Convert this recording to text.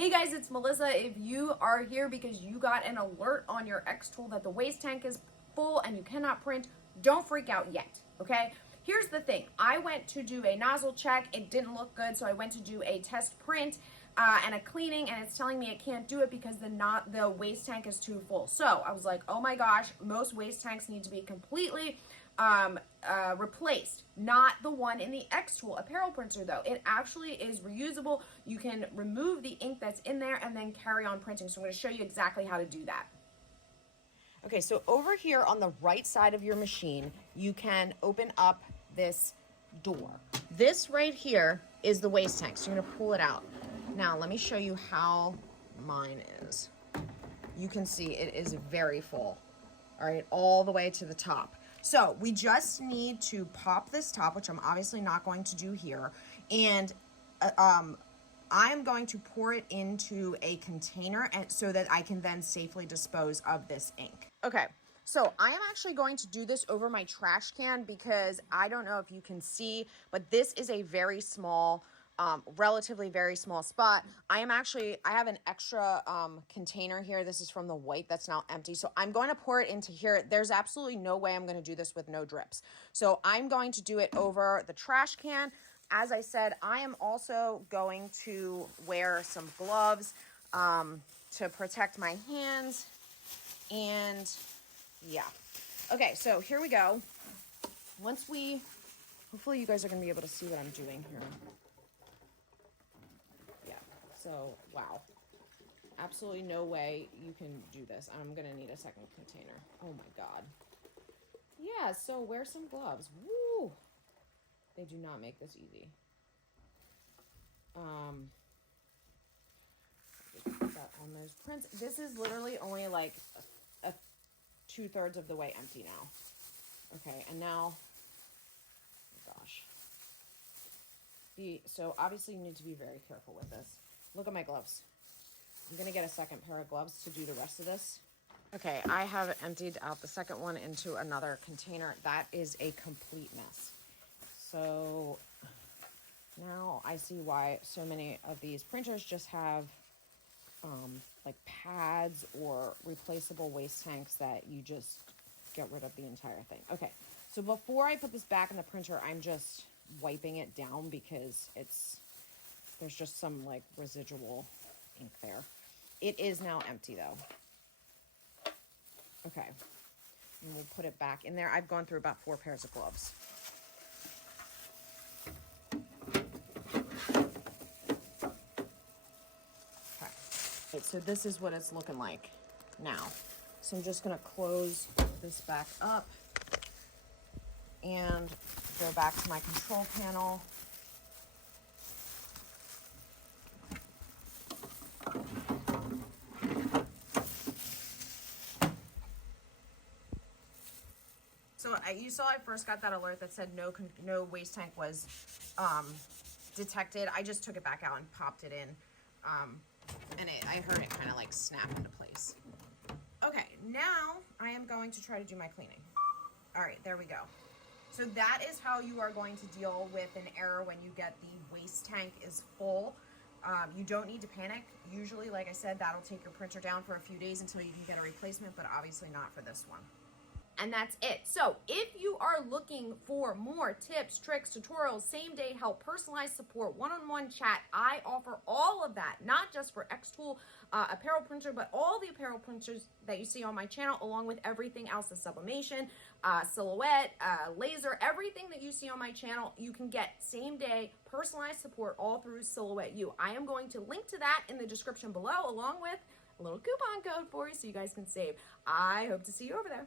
Hey guys, it's Melissa. If you are here because you got an alert on your xTool that the waste tank is full and you cannot print, don't freak out yet, okay? Here's the thing. I went to do a nozzle check. It didn't look good, so I went to do a test print and a cleaning, and it's telling me it can't do it because the waste tank is too full. So I was like, oh my gosh, most waste tanks need to be completely replaced. Not the one in the xTool Apparel Printer though. It actually is reusable. You can remove the ink that's in there and then carry on printing. So I'm going to show you exactly how to do that. Okay, so over here on the right side of your machine, you can open up this door. This right here is the waste tank, so you're gonna pull it out. Now, let me show you how mine is. You can see it is very full, all right, all the way to the top. So we just need to pop this top, which I'm obviously not going to do here, and I'm going to pour it into a container and so that I can then safely dispose of this ink. Okay, so I am actually going to do this over my trash can because I don't know if you can see, but this is a very small, relatively very small spot. I have an extra container here. This is from the white that's now empty. So I'm going to pour it into here. There's absolutely no way I'm going to do this with no drips. So I'm going to do it over the trash can. As I said, I am also going to wear some gloves to protect my hands. And yeah. Okay, so here we go. Hopefully you guys are going to be able to see what I'm doing here. Yeah, so wow. Absolutely no way you can do this. I'm going to need a second container. Oh my God. Yeah, so wear some gloves. Woo! They do not make this easy. Just put that on those prints. This is literally only like a 2/3 of the way empty now. Okay, and now, oh gosh. So obviously you need to be very careful with this. Look at my gloves. I'm gonna get a second pair of gloves to do the rest of this. Okay, I have emptied out the second one into another container. That is a complete mess. So now I see why so many of these printers just have like pads or replaceable waste tanks that you just get rid of the entire thing. Okay, so before I put this back in the printer, I'm just wiping it down because there's just some like residual ink there. It is now empty though. Okay, and we'll put it back in there. I've gone through about 4 pairs of gloves. Okay, so this is what it's looking like now. So I'm just gonna close this back up and go back to my control panel. So you saw I first got that alert that said no waste tank was detected. I just took it back out and popped it in, and I heard it kind of like snap into place. Okay, now I am going to try to do my cleaning. All right, there we go. So that is how you are going to deal with an error when you get the waste tank is full. You don't need to panic. Usually, like I said, that'll take your printer down for a few days until you can get a replacement, but obviously not for this one. And that's it. So if you are looking for more tips, tricks, tutorials, same-day help, personalized support, one-on-one chat, I offer all of that, not just for xTool Apparel Printer, but all the apparel printers that you see on my channel, along with everything else, the sublimation, silhouette, laser, everything that you see on my channel, you can get same-day personalized support all through Silhouette U. I am going to link to that in the description below, along with a little coupon code for you so you guys can save. I hope to see you over there.